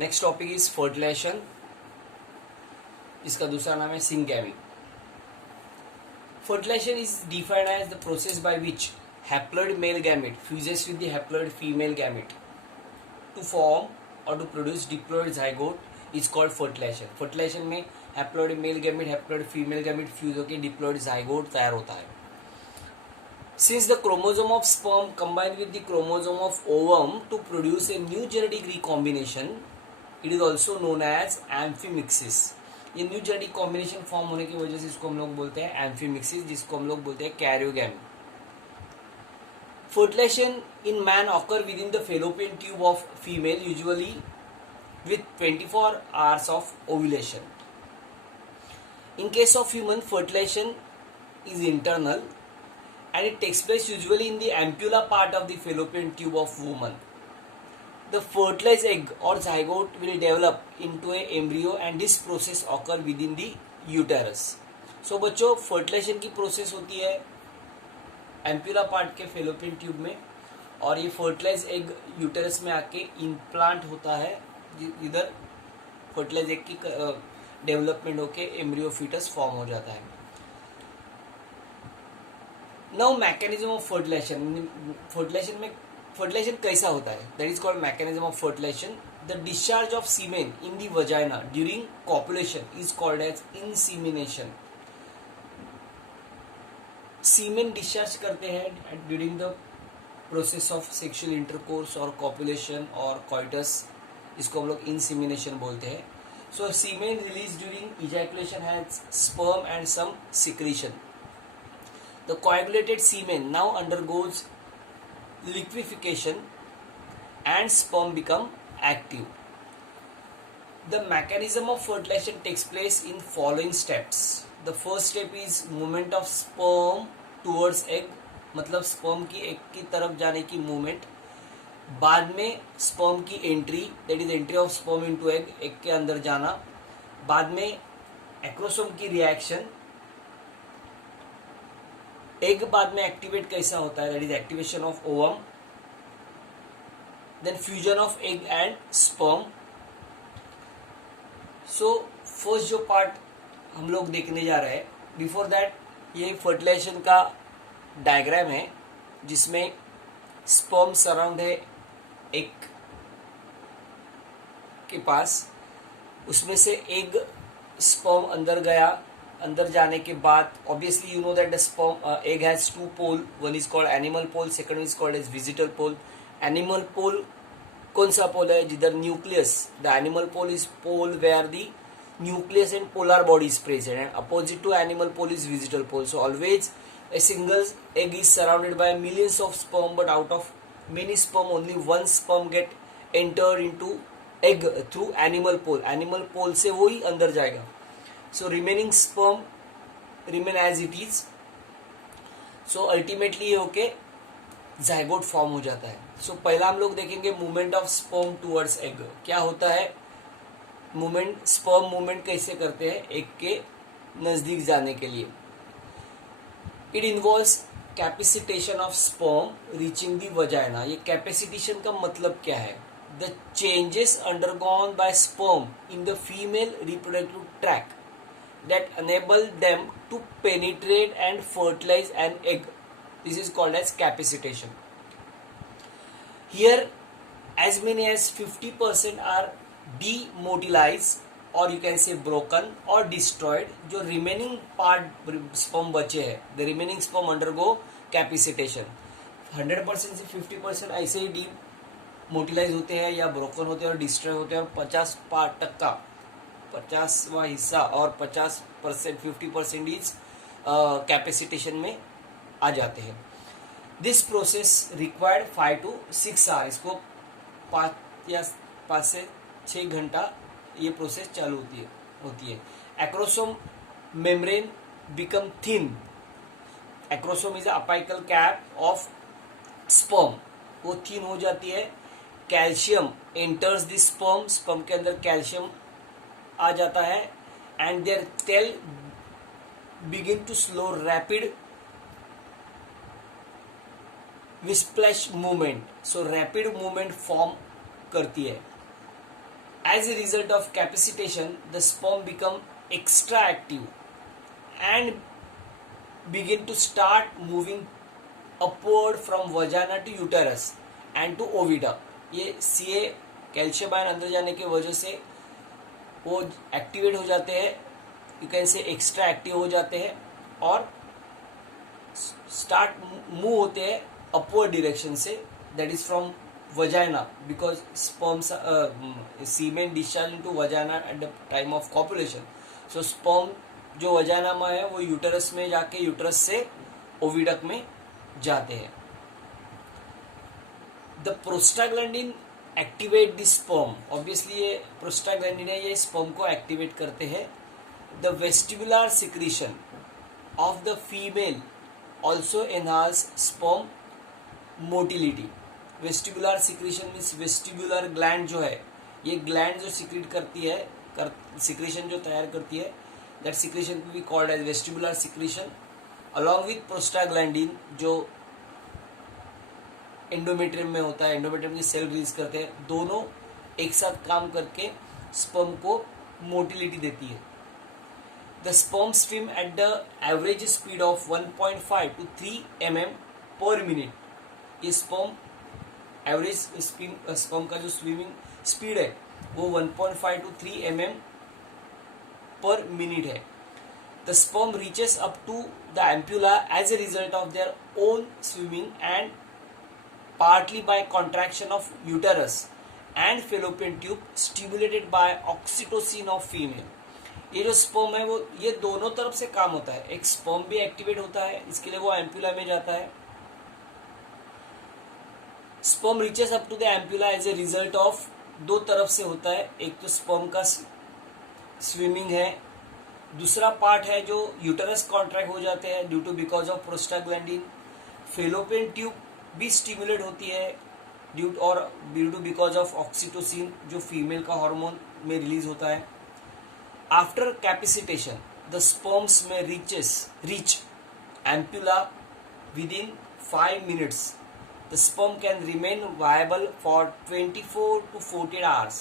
Next topic is fertilisation, इसका दूसरा नाम है syngamy. Fertilisation is defined as the process by which haploid male gamete fuses with the haploid female gamete to form or to produce diploid zygote is called fertilisation. Fertilisation में haploid male gamete haploid female gamete fuse होकर diploid zygote तैयार होता है। Since the chromosome of sperm combine with the chromosome of ovum to produce a new genetic recombination, it is also known as amphimixis। ये new genetic combination form होने की वजह से इसको हम लोग बोलते हैं एम्फीमिक्सिस, जिसको हम लोग बोलते हैं karyogamy. Fertilization in man occur within the fallopian tube of female usually with 24 hours of ovulation. In case of human, fertilization is internal and it takes place usually in the ampulla part of the fallopian tube of woman. The fertilized egg or zygote will develop into a embryo and this process occur within the uterus. So बच्चों, fertilization की process होती है ampulla part के fallopian tube में और ये fertilize egg uterus में आके इम्प्लांट होता है, इधर फर्टिलाइज एग की डेवलपमेंट होके एम्ब्रियो फीटस फॉर्म हो जाता है। Now mechanism of fertilisation. Fertilisation कैसा होता है, that is called mechanism of fertilisation. The discharge of semen in the vagina during copulation is called as insemination. Semen discharge करते हैं during the process of sexual intercourse और copulation और coitus, इसको हम लोग इंसीमिनेशन बोलते हैं। So semen release during ejaculation has sperm and some secretion. The coagulated semen now undergoes liquefaction and sperm become active. The mechanism of fertilization takes place in following steps. The first step is movement of sperm towards egg, मतलब sperm की egg की तरफ जाने की movement। बाद में sperm की entry, that is entry of sperm into egg, egg के अंदर जाना। बाद में एक्रोसोम की रिएक्शन, एग बाद में एक्टिवेट कैसा होता है, that is activation of ovum, then fusion of egg and sperm. So first जो पार्ट हम लोग देखने जा रहे हैं, बिफोर दैट ये फर्टिलाइजेशन का डायग्राम है जिसमें स्पर्म सराउंड है एग के पास, उसमें से एग स्पर्म अंदर गया, अंदर जाने के बाद obviously you know that the sperm egg has two pole, one is called animal pole, second is called as vegetal pole. Animal pole कौन सा पोल है, जिधर nucleus, the animal pole is pole where the nucleus and polar body is present and opposite to animal pole is vegetal pole. So always a single egg is surrounded by millions of sperm, but out of many sperm only one sperm get entered into egg through animal pole. Animal pole से वो ही अंदर जाएगा। So remaining sperm remain as it is. So ultimately ये होके zygote form हो जाता है। So पहला हम लोग देखेंगे movement of sperm towards egg. क्या होता है मूवमेंट, स्पर्म मूवमेंट कैसे करते हैं एग के नजदीक जाने के लिए। It involves capacitation of sperm reaching the vagina। ये capacitation का मतलब क्या है, the changes undergone by sperm in the female reproductive tract that enable them to penetrate and fertilize an egg. This is called as capacitation. Here as many as 50% are demotilized और you can से broken और destroyed. जो remaining part sperm बचे हैं, the remaining sperm undergo capacitation. 100% से 50% ऐसे ही डीमोटिलाइज होते हैं या ब्रोकन होते हैं और डिस्ट्रॉय होते हैं, और 50% 50वां हिस्सा और 50% 50% इज कैपेसिटेशन में आ जाते हैं। This process required 5 to 6 hour. इसको 5 से 6 घंटा ये प्रोसेस चालू होती है। Acrosome membrane become thin. Acrosome is apical cap of sperm, वो थिन हो जाती है। Calcium enters the sperm, sperm के अंदर कैल्शियम आ जाता है and there cell begin to slow rapid whiplash movement. So rapid movement form करती है। As a result of capacitation, the sperm become extra active and begin to start moving upward from vagina to uterus and to ovida. ये CA calcium ion अंदर जाने की वजह से वो activate हो जाते हैं, you can say extra active हो जाते हैं और स्टार्ट मूव होते हैं अपवर्ड डायरेक्शन से, that is from vagina because sperms semen discharge into vagina at the time of copulation. So sperm जो वजाइना में है वो यूटरस में जाके यूटरस से ओविडक में जाते हैं. The prostaglandin activate the sperm. Obviously ये प्रोस्टाग्लैंडिन है, ये स्पर्म को एक्टिवेट करते हैं. The vestibular secretion of the female also enhance sperm motility. Vestibular secretion means vestibular gland जो है, ये ग्लैंड जो सिक्रीट करती है, सिक्रीशन जो तैयार करती है, दैट सिक्रीशन भी called as vestibular secretion along with prostaglandin जो एंडोमेट्रियम में होता है, एंडोमेट्रियम की सेल रिलीज करते हैं, दोनों एक साथ काम करके स्पर्म को मोटिलिटी देती है. The sperm swim at the average speed of 1.5 to 3 mm पर मिनट. ये स्पर्म एवरेज स्पर्म का जो स्विमिंग स्पीड है वो 1.5 to 3 mm पर मिनट है. The sperm reaches up to the ampulla as a result of their own swimming and partly by contraction of uterus and fallopian tube stimulated by oxytocin of female. ये जो sperm है वो ये दोनों तरफ से काम होता है. एक स्पर्म भी एक्टिवेट होता है, इसके लिए वो एम्प्यूला में जाता है. Sperm reaches up to the ampulla as a result of, दो तरफ से होता है. एक तो स्पर्म का स्विमिंग है, दूसरा पार्ट है जो यूटरस कॉन्ट्रैक्ट हो जाते हैं due to because of prostaglandin. Fallopian tube भी स्टिमुलेट होती है due to because of oxytocin जो फीमेल का हार्मोन में रिलीज होता है. आफ्टर कैपेसिटेशन द स्पर्म्स में reach ampulla within 5 minutes. The sperm can remain viable for 24 to 48 hours.